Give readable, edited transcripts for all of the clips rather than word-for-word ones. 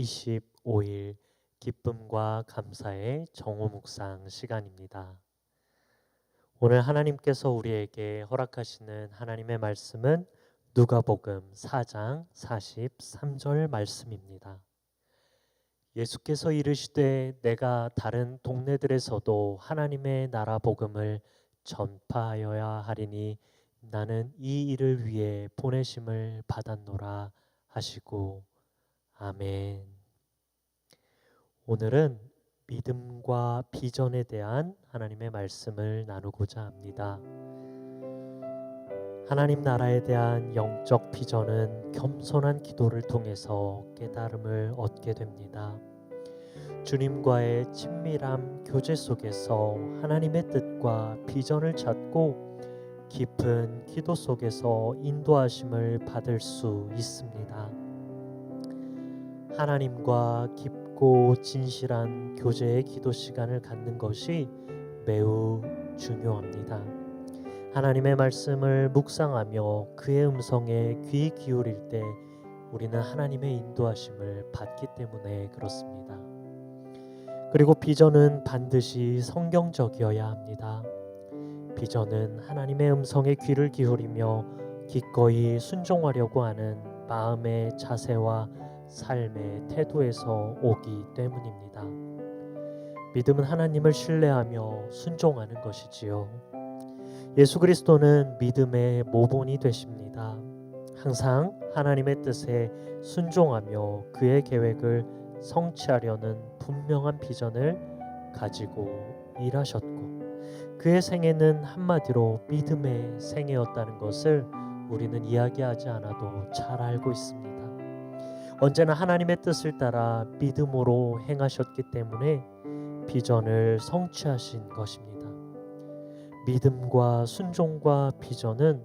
25일 기쁨과 감사의 정오 묵상 시간입니다. 오늘 하나님께서 우리에게 허락하시는 하나님의 말씀은 누가복음 4장 43절 말씀입니다. 예수께서 이르시되 내가 다른 동네들에서도 하나님의 나라 복음을 전파하여야 하리니 나는 이 일을 위해 보내심을 받았노라 하시고 아멘. 오늘은 믿음과 비전에 대한 하나님의 말씀을 나누고자 합니다. 하나님 나라에 대한 영적 비전은 겸손한 기도를 통해서 깨달음을 얻게 됩니다. 주님과의 친밀한 교제 속에서 하나님의 뜻과 비전을 찾고 깊은 기도 속에서 인도하심을 받을 수 있습니다. 하나님과 깊고 진실한 교제의 기도 시간을 갖는 것이 매우 중요합니다. 하나님의 말씀을 묵상하며 그의 음성에 귀 기울일 때 우리는 하나님의 인도하심을 받기 때문에 그렇습니다. 그리고 비전은 반드시 성경적이어야 합니다. 비전은 하나님의 음성에 귀를 기울이며 기꺼이 순종하려고 하는 마음의 자세와 삶의 태도에서 오기 때문입니다. 믿음은 하나님을 신뢰하며 순종하는 것이지요. 예수 그리스도는 믿음의 모본이 되십니다. 항상 하나님의 뜻에 순종하며 그의 계획을 성취하려는 분명한 비전을 가지고 일하셨고 그의 생애는 한마디로 믿음의 생애였다는 것을 우리는 이야기하지 않아도 잘 알고 있습니다. 언제나 하나님의 뜻을 따라 믿음으로 행하셨기 때문에 비전을 성취하신 것입니다. 믿음과 순종과 비전은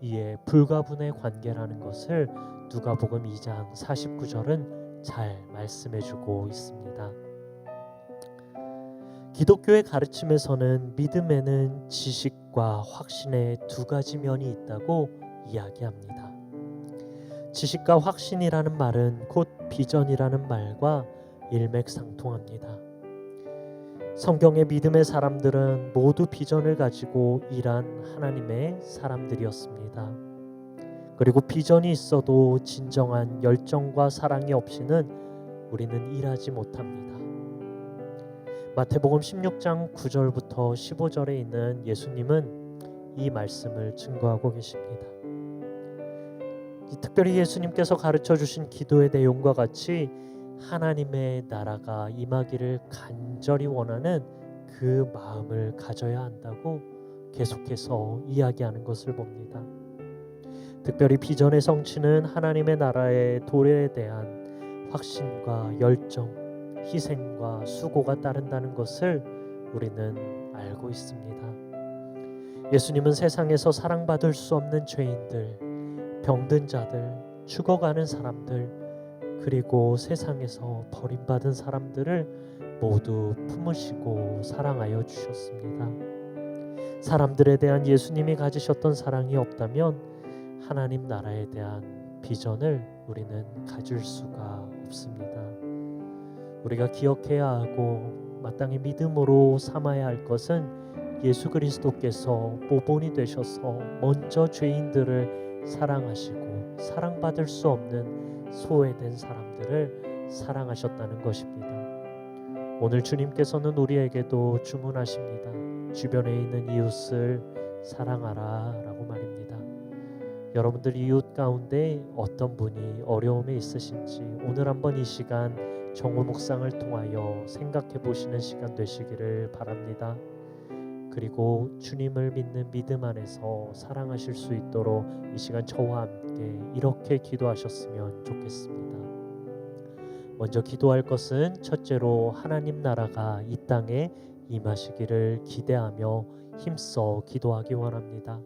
이에 불가분의 관계라는 것을 누가복음 2장 49절은 잘 말씀해주고 있습니다. 기독교의 가르침에서는 믿음에는 지식과 확신의 두 가지 면이 있다고 이야기합니다. 지식과 확신이라는 말은 곧 비전이라는 말과 일맥상통합니다. 성경의 믿음의 사람들은 모두 비전을 가지고 일한 하나님의 사람들이었습니다. 그리고 비전이 있어도 진정한 열정과 사랑이 없이는 우리는 일하지 못합니다. 마태복음 16장 9절부터 15절에 있는 예수님은 이 말씀을 증거하고 계십니다. 특별히 예수님께서 가르쳐 주신 기도의 내용과 같이 하나님의 나라가 임하기를 간절히 원하는 그 마음을 가져야 한다고 계속해서 이야기하는 것을 봅니다. 특별히 비전의 성취는 하나님의 나라의 도래에 대한 확신과 열정, 희생과 수고가 따른다는 것을 우리는 알고 있습니다. 예수님은 세상에서 사랑받을 수 없는 죄인들, 병든 자들, 죽어가는 사람들, 그리고 세상에서 버림받은 사람들을 모두 품으시고 사랑하여 주셨습니다. 사람들에 대한 예수님이 가지셨던 사랑이 없다면 하나님 나라에 대한 비전을 우리는 가질 수가 없습니다. 우리가 기억해야 하고 마땅히 믿음으로 삼아야 할 것은 예수 그리스도께서 모본이 되셔서 먼저 죄인들을 사랑하시고 사랑받을 수 없는 소외된 사람들을 사랑하셨다는 것입니다. 오늘 주님께서는 우리에게도 주문하십니다. 주변에 있는 이웃을 사랑하라 라고 말입니다. 여러분들 이웃 가운데 어떤 분이 어려움에 있으신지 오늘 한번 이 시간 정오 묵상을 통하여 생각해 보시는 시간 되시기를 바랍니다. 그리고 주님을 믿는 믿음 안에서 사랑하실 수 있도록 이 시간 저와 함께 이렇게 기도하셨으면 좋겠습니다. 먼저 기도할 것은 첫째로 하나님 나라가 이 땅에 임하시기를 기대하며 힘써 기도하기 원합니다.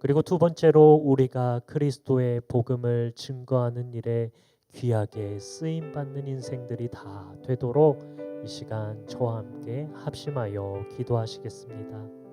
그리고 두 번째로 우리가 그리스도의 복음을 증거하는 일에 귀하게 쓰임받는 인생들이 다 되도록 이 시간 저와 함께 합심하여 기도하시겠습니다.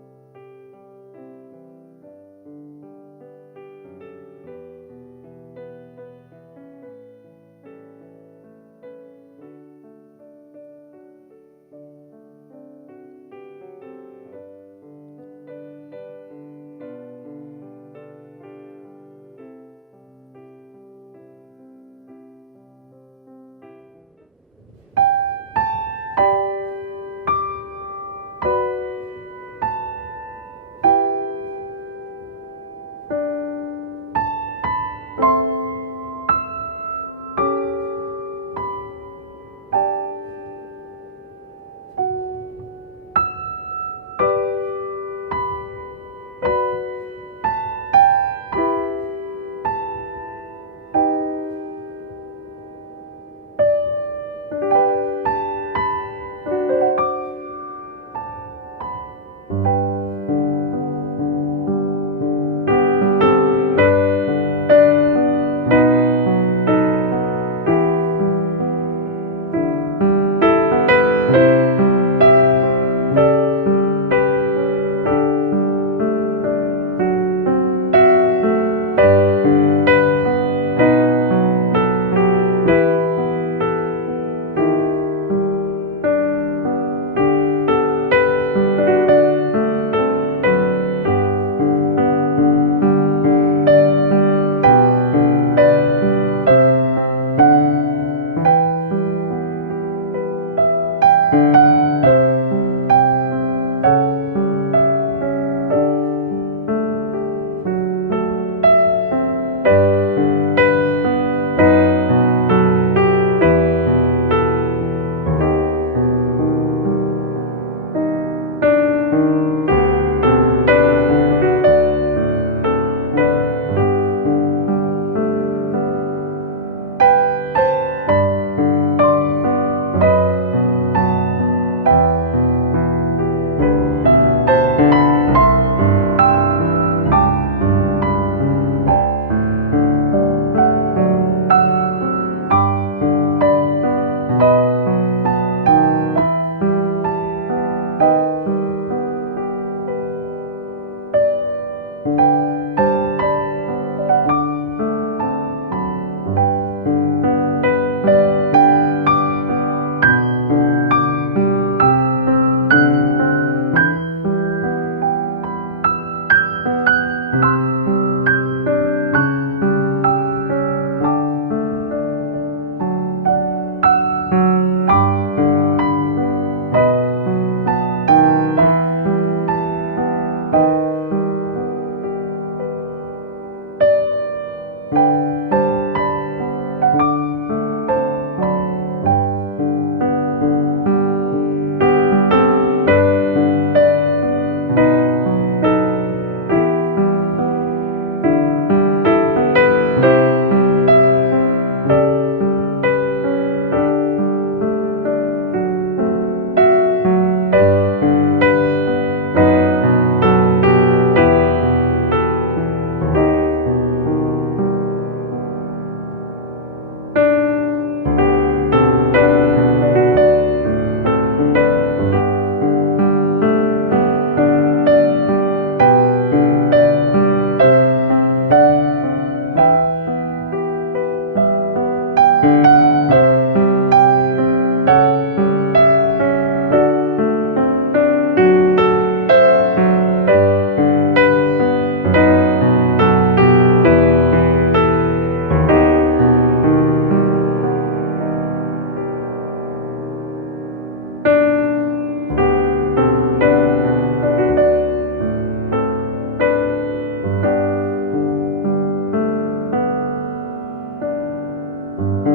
아멘.